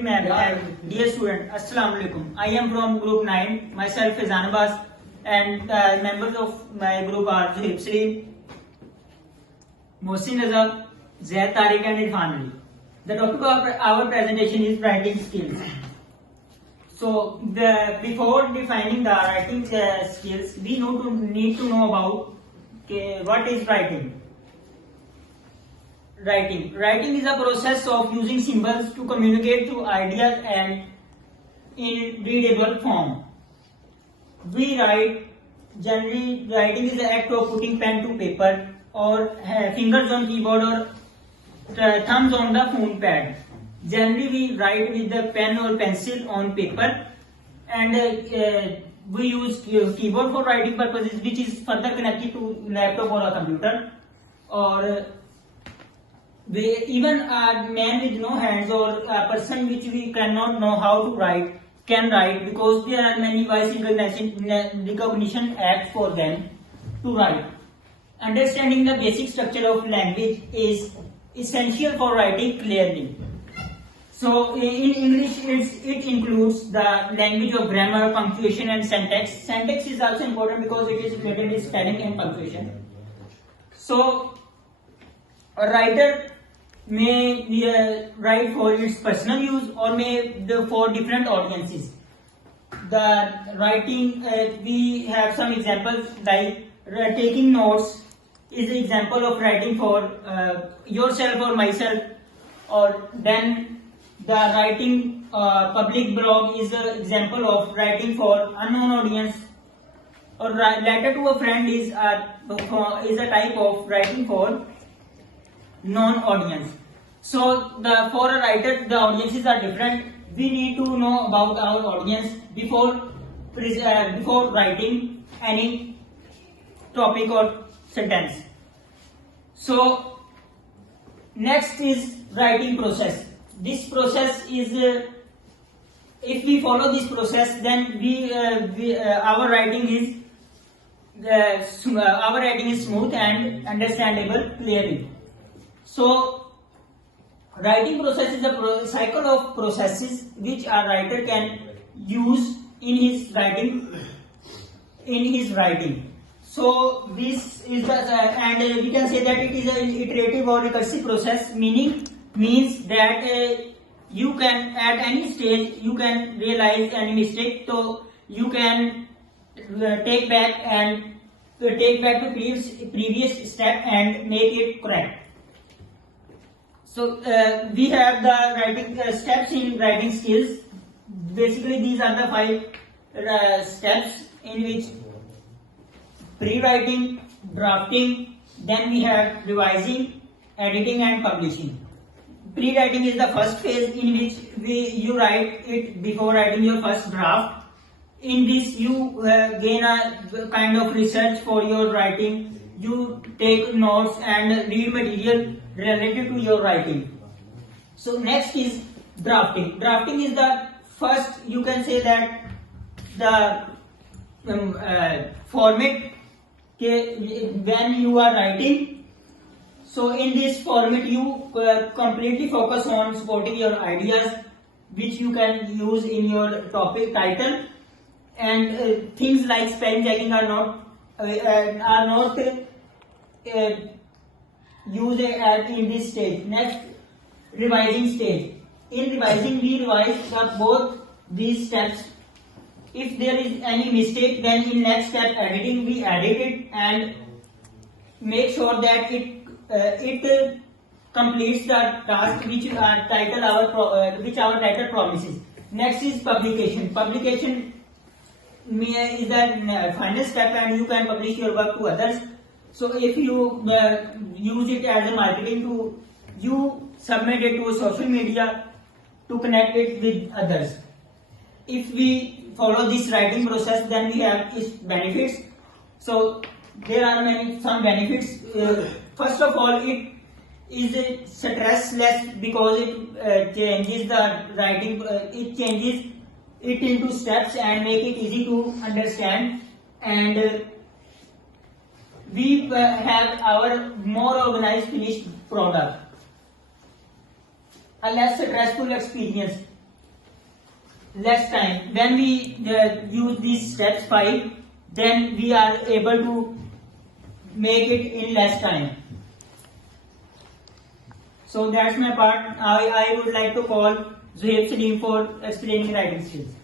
it, ma'am. Dear student, Assalamu alaikum. I am from group 9. Myself is Anbas, and members of my group are Zuhaib Salim, Mohsin Raza, Zaid Tariq, and Irfan Ali. The topic of our presentation is writing skills. So, before defining the writing skills, we need to know about what is writing. Writing is a process of using symbols to communicate to ideas and in readable form. We write. Generally, writing is the act of putting pen to paper or fingers on keyboard or thumbs on the phone pad. Generally, we write with the pen or pencil on paper, and we use keyboard for writing purposes, which is further connected to laptop or a computer. Or even a man with no hands or a person which we cannot know how to write can write, because there are many voice recognition apps for them to write. Understanding the basic structure of language is essential for writing clearly. So in English, it includes the language of grammar, punctuation, and syntax. Syntax is also important because it is related with spelling and punctuation. So a writer may write for its personal use or may for different audiences. The writing, we have some examples like taking notes is an example of writing for yourself or myself, or then the writing public blog is an example of writing for unknown audience, or letter to a friend is a type of writing for non-audience. So for a writer, the audiences are different. We need to know about our audience before writing any topic or sentence. So next is writing process. This process is, if we follow this process, then our writing is smooth and understandable clearly. So writing process is a cycle of processes which a writer can use in his writing. So this is and we can say that it is an iterative or recursive process, means that you can at any stage you can realize any mistake, so you can take back to previous step and make it correct. So we have the writing steps in writing skills. Basically, these are the 5 steps in which pre-writing, drafting, then we have revising, editing, and publishing. Pre-writing is the first phase in which you write it before writing your first draft. In this, you gain a kind of research for your writing. You take notes and read material related to your writing. So next is drafting. Drafting is the first, you can say that the format when you are writing. So in this format you completely focus on supporting your ideas, which you can use in your topic title, and things like spell checking are not used in this stage. Next, revising stage. In revising, we revise both these steps. If there is any mistake, then in next step, editing, we edit it and make sure that it completes the task which our title promises. Next is publication. Publication is the final step, and you can publish your work to others. So if you use it as a marketing tool, you submit it to social media to connect it with others. If we follow this writing process, then we have its benefits. So there are some benefits. First of all, it is stressless because it changes the writing. It changes it into steps and make it easy to understand, and we have our more organized finished product. A less stressful experience. less time. When we use these steps 5, then we are able to make it in less time. So that's my part. I would like to call Zuhaib Salim for explaining writing skills.